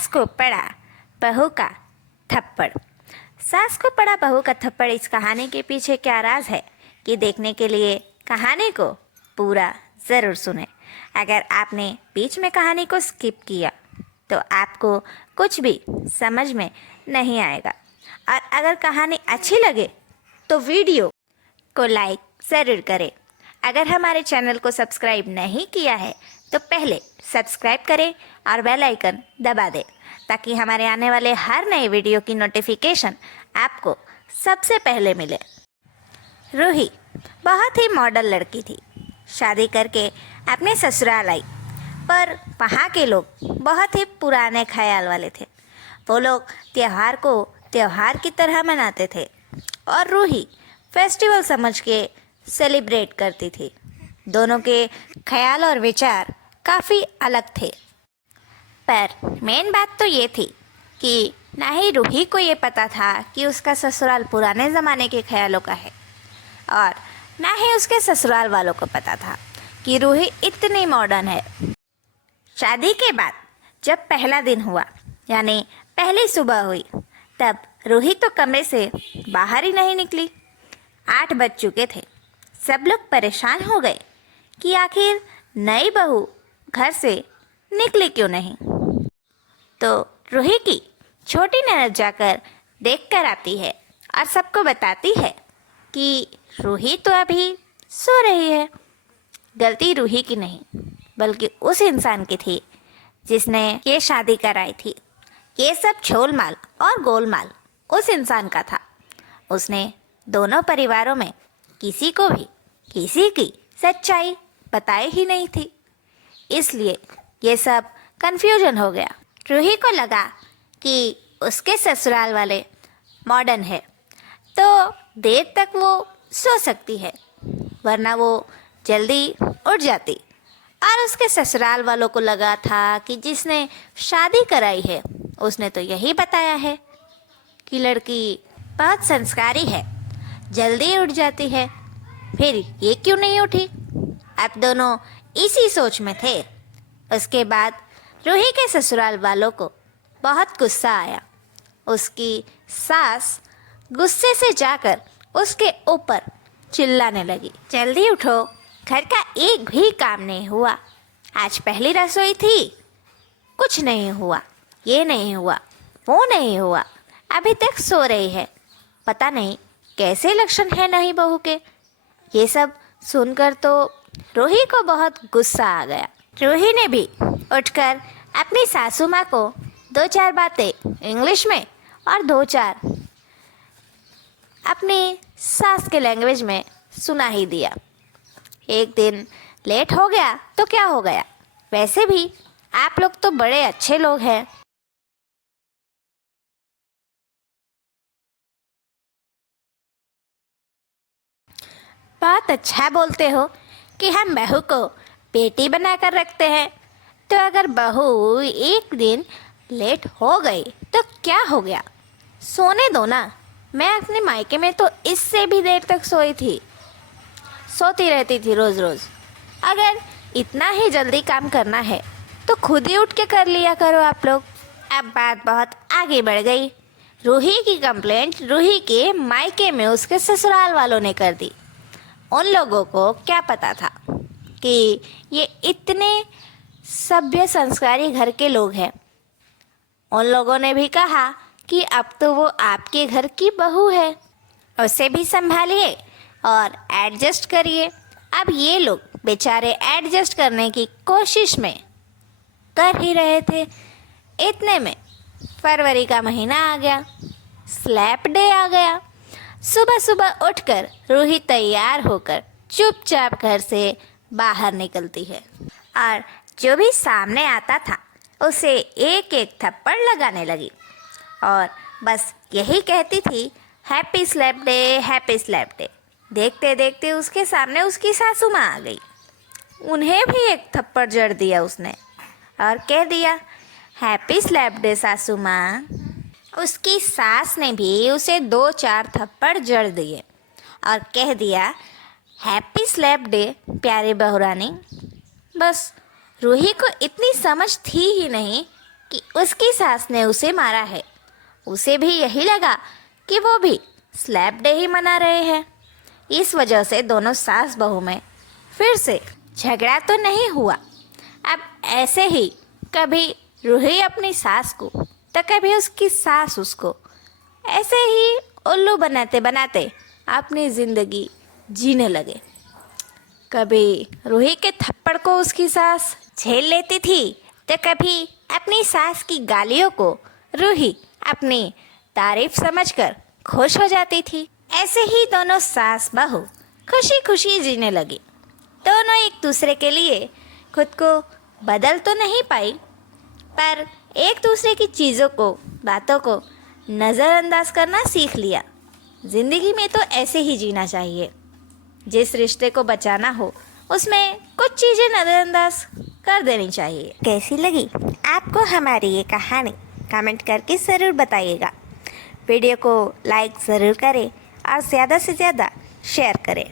सास को पड़ा बहू का थप्पड़। सास को पड़ा बहू का थप्पड़, इस कहानी के पीछे क्या राज है कि देखने के लिए कहानी को पूरा ज़रूर सुने। अगर आपने बीच में कहानी को स्किप किया तो आपको कुछ भी समझ में नहीं आएगा। और अगर कहानी अच्छी लगे तो वीडियो को लाइक ज़रूर करें। अगर हमारे चैनल को सब्सक्राइब नहीं किया है तो पहले सब्सक्राइब करें और बेल आइकन दबा दें ताकि हमारे आने वाले हर नए वीडियो की नोटिफिकेशन आपको सबसे पहले मिले। रूही बहुत ही मॉडल लड़की थी। शादी करके अपने ससुराल आई, पर वहाँ के लोग बहुत ही पुराने ख्याल वाले थे। वो लोग त्यौहार को त्यौहार की तरह मनाते थे और रूही फेस्टिवल समझ के सेलिब्रेट करती थी। दोनों के ख्याल और विचार काफ़ी अलग थे, पर मेन बात तो ये थी कि ना ही रूही को ये पता था कि उसका ससुराल पुराने ज़माने के ख्यालों का है और ना ही उसके ससुराल वालों को पता था कि रूही इतनी मॉडर्न है। शादी के बाद जब पहला दिन हुआ, यानी पहली सुबह हुई, तब रूही तो कमरे से बाहर ही नहीं निकली। 8 बज चुके थे। सब लोग परेशान हो गए कि आखिर नई बहू घर से निकली क्यों नहीं। तो रूही की छोटी ननद जाकर देख कर आती है और सबको बताती है कि रूही तो अभी सो रही है। गलती रूही की नहीं बल्कि उस इंसान की थी जिसने ये शादी कराई थी। ये सब छोलमाल और गोलमाल उस इंसान का था। उसने दोनों परिवारों में किसी को भी किसी की सच्चाई बताई ही नहीं थी, इसलिए ये सब कन्फ्यूजन हो गया। रूही को लगा कि उसके ससुराल वाले मॉडर्न है तो देर तक वो सो सकती है, वरना वो जल्दी उठ जाती। और उसके ससुराल वालों को लगा था कि जिसने शादी कराई है उसने तो यही बताया है कि लड़की बहुत संस्कारी है, जल्दी उठ जाती है, फिर ये क्यों नहीं उठी। अब दोनों इसी सोच में थे। उसके बाद रूही के ससुराल वालों को बहुत गुस्सा आया। उसकी सास गुस्से से जाकर उसके ऊपर चिल्लाने लगी, जल्दी उठो, घर का एक भी काम नहीं हुआ, आज पहली रसोई थी, कुछ नहीं हुआ, ये नहीं हुआ, वो नहीं हुआ, अभी तक सो रही है, पता नहीं कैसे लक्षण है नई बहू के। ये सब सुनकर तो रूही को बहुत गुस्सा आ गया। रूही ने भी उठकर अपनी सासू माँ को 2-4 बातें इंग्लिश में और 2-4 अपनी सास के लैंग्वेज में सुना ही दिया। एक दिन लेट हो गया तो क्या हो गया, वैसे भी आप लोग तो बड़े अच्छे लोग हैं। बहुत अच्छा बोलते हो कि हम बहू को बेटी बनाकर रखते हैं, तो अगर बहू एक दिन लेट हो गई तो क्या हो गया, सोने दो ना। मैं अपने मायके में तो इससे भी देर तक सोई थी, सोती रहती थी रोज़ रोज़। अगर इतना ही जल्दी काम करना है तो खुद ही उठ के कर लिया करो आप लोग। अब बात बहुत आगे बढ़ गई। रूही की कंप्लेंट रूही के मायके में उसके ससुराल वालों ने कर दी। उन लोगों को क्या पता था कि ये इतने सभ्य संस्कारी घर के लोग हैं। उन लोगों ने भी कहा कि अब तो वो आपके घर की बहू है, उसे भी संभालिए और एडजस्ट करिए। अब ये लोग बेचारे एडजस्ट करने की कोशिश में कर ही रहे थे। इतने में फरवरी का महीना आ गया, स्लैप डे आ गया। सुबह सुबह उठकर रूही तैयार होकर चुपचाप घर से बाहर निकलती है और जो भी सामने आता था उसे एक एक थप्पड़ लगाने लगी और बस यही कहती थी, happy slap day, happy slap day. देखते देखते उसके सामने उसकी सासू माँ आ गई। उन्हें भी एक थप्पड़ जड़ दिया उसने और कह दिया, हैप्पी स्लैप डे सासू माँ। उसकी सास ने भी उसे 2-4 थप्पड़ जड़ दिए और कह दिया, हैप्पी स्लैप डे प्यारी बहुरानी। बस रूही को इतनी समझ थी ही नहीं कि उसकी सास ने उसे मारा है। उसे भी यही लगा कि वो भी स्लैप डे ही मना रहे हैं। इस वजह से दोनों सास बहू में फिर से झगड़ा तो नहीं हुआ। अब ऐसे ही कभी रूही अपनी सास को तो कभी उसकी सास उसको ऐसे ही उल्लू बनाते बनाते अपनी ज़िंदगी जीने लगे। कभी रूही के थप्पड़ को उसकी सास झेल लेती थी तो कभी अपनी सास की गालियों को रूही अपनी तारीफ समझकर खुश हो जाती थी। ऐसे ही दोनों सास बहू खुशी खुशी जीने लगी। दोनों एक दूसरे के लिए खुद को बदल तो नहीं पाई, पर एक दूसरे की चीज़ों को, बातों को नज़रअंदाज करना सीख लिया। ज़िंदगी में तो ऐसे ही जीना चाहिए। जिस रिश्ते को बचाना हो उसमें कुछ चीज़ें नज़रअंदाज कर देनी चाहिए। कैसी लगी आपको हमारी ये कहानी? कमेंट करके ज़रूर बताइएगा। वीडियो को लाइक ज़रूर करें और ज़्यादा से ज़्यादा शेयर करें।